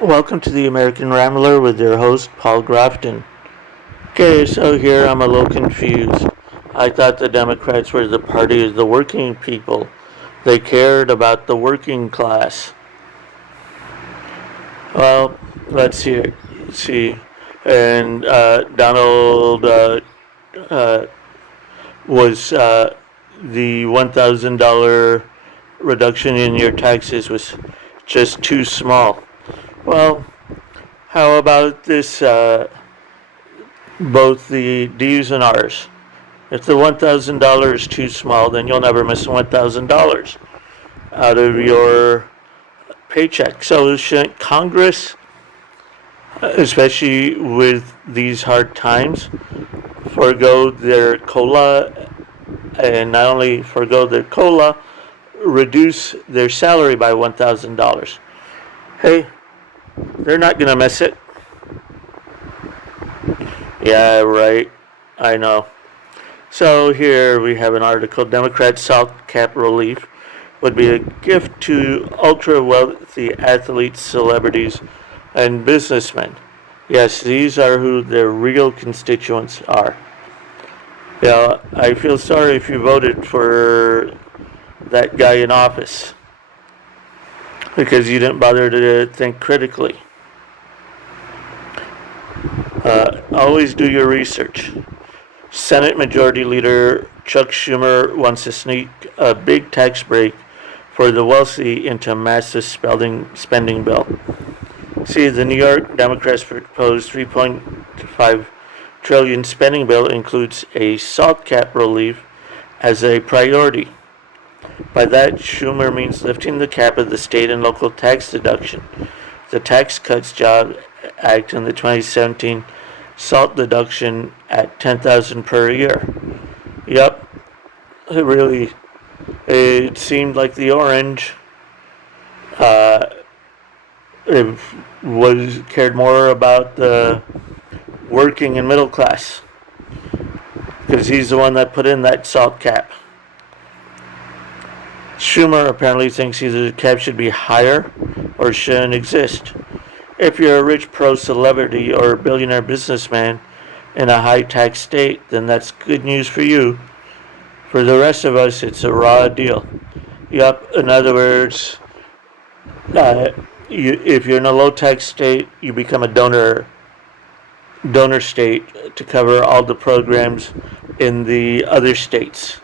Welcome to the American Rambler with your host, Paul Grafton. Okay, so here I'm a little confused. I thought the Democrats were the party of the working people. They cared about the working class. Well, let's see. And Donald uh, was the $1,000 reduction in your taxes was just too small. Well, how about this? Both the D's and R's. If the $1,000 is too small, then you'll never miss $1,000 out of your paycheck. So shouldn't Congress, especially with these hard times, forego their COLA, and not only forego their COLA, reduce their salary by $1,000? Hey, they're not going to miss it. Yeah, right. I know. So here we have an article. Democrat South Cap relief would be a gift to ultra wealthy athletes, celebrities, and businessmen. Yes, these are who their real constituents are. Yeah, I feel sorry if you voted for that guy in office because you didn't bother to think critically. Always do your research. Senate Majority Leader Chuck Schumer wants to sneak a big tax break for the wealthy into a massive spending bill. See, the New York Democrats proposed 3.5 trillion spending bill includes a salt cap relief as a priority. By that, Schumer means lifting the cap of the state and local tax deduction. The Tax Cuts Jobs Act and the 2017 salt deduction at $10,000 per year. Yep, it seemed like the orange it was cared more about the working and middle class because he's the one that put in that salt cap. Schumer apparently thinks either the cap should be higher or shouldn't exist. If you're a rich pro celebrity or a billionaire businessman in a high tax state, then that's good news for you. For the rest of us, it's a raw deal. Yup, in other words, if you're in a low tax state, you become a donor state to cover all the programs in the other states.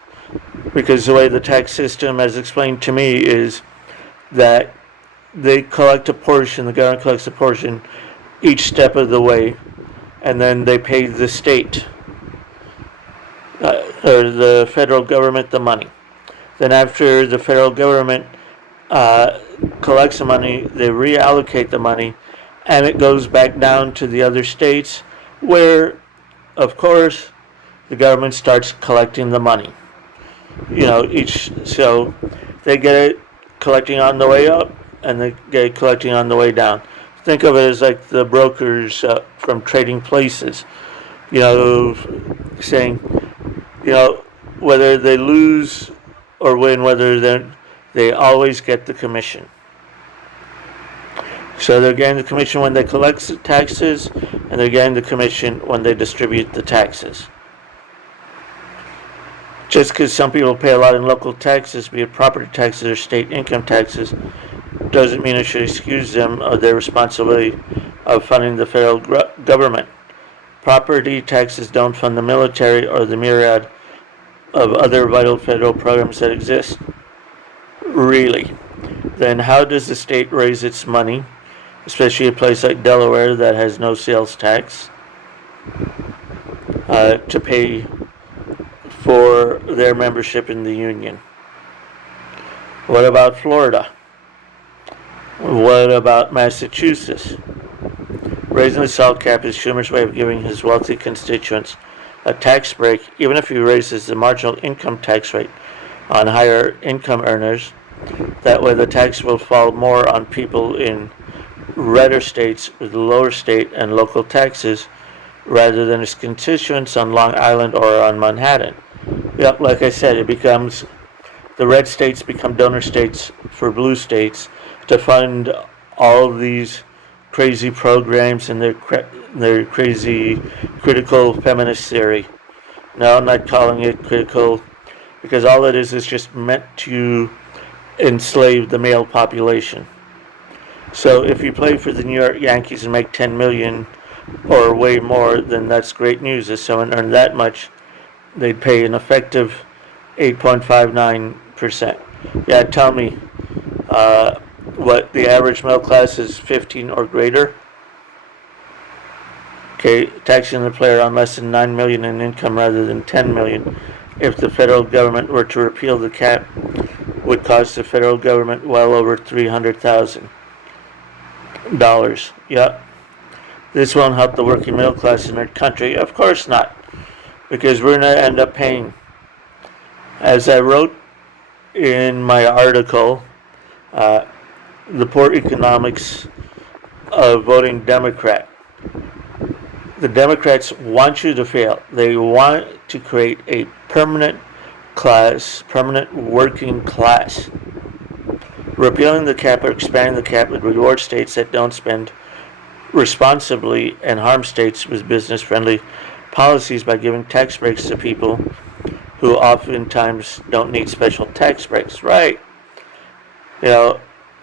Because the way the tax system, as explained to me, is that they collect a portion, the government collects a portion each step of the way, and then they pay the state or the federal government the money. Then after the federal government collects the money, they reallocate the money, and it goes back down to the other states where, of course, the government starts collecting the money. So they get it collecting on the way up, and they get it collecting on the way down. Think of it as like the brokers from trading places, saying, whether they lose or win, they always get the commission. So they're getting the commission when they collect the taxes, and they're getting the commission when they distribute the taxes. Just because some people pay a lot in local taxes, be it property taxes or state income taxes, doesn't mean it should excuse them of their responsibility of funding the federal government. Property taxes don't fund the military or the myriad of other vital federal programs that exist. Really? Then how does the state raise its money, especially a place like Delaware that has no sales tax, to pay for their membership in the union? What about Florida? What about Massachusetts? Raising the salt cap is Schumer's way of giving his wealthy constituents a tax break, even if he raises the marginal income tax rate on higher income earners. That way the tax will fall more on people in redder states with lower state and local taxes rather than his constituents on Long Island or on Manhattan. Yep, like I said, the red states become donor states for blue states to fund all of these crazy programs and their crazy critical feminist theory. No, I'm not calling it critical because all it is just meant to enslave the male population. So if you play for the New York Yankees and make 10 million or way more, then that's great news. If someone earned that much, they'd pay an effective 8.59%. Yeah, tell me, what the average middle class is 15 or greater. Okay, taxing the player on less than 9 million in income rather than 10 million. If the federal government were to repeal the cap, would cost the federal government well over $300,000. Yep. This won't help the working middle class in our country. Of course not, because we're going to end up paying. As I wrote in my article, the poor economics of voting Democrat. The Democrats want you to fail. They want to create a permanent working class. Repealing the cap or expanding the cap would reward states that don't spend responsibly and harm states with business-friendly policies by giving tax breaks to people who oftentimes don't need special tax breaks. Right. And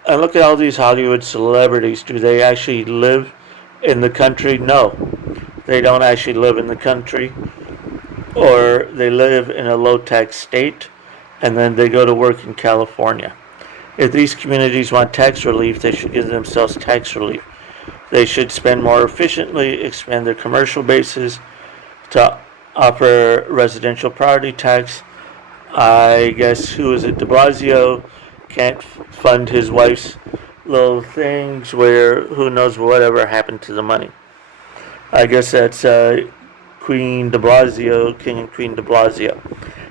look at all these Hollywood celebrities. Do they actually live in the country? No. They don't actually live in the country, or they live in a low-tax state, and then they go to work in California. If these communities want tax relief, they should give themselves tax relief. They should spend more efficiently, expand their commercial bases to offer residential property tax. I guess, who is it, de Blasio can't fund his wife's little things where who knows whatever happened to the money. I guess that's Queen de Blasio, King and Queen de Blasio.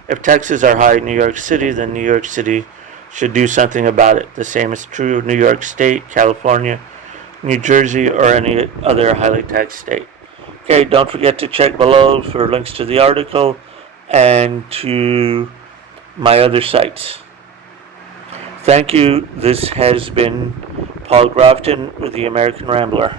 If taxes are high in New York City, then New York City should do something about it. The same is true of New York State, California, New Jersey, or any other highly taxed state. Okay, don't forget to check below for links to the article and to my other sites. Thank you. This has been Paul Grafton with the American Rambler.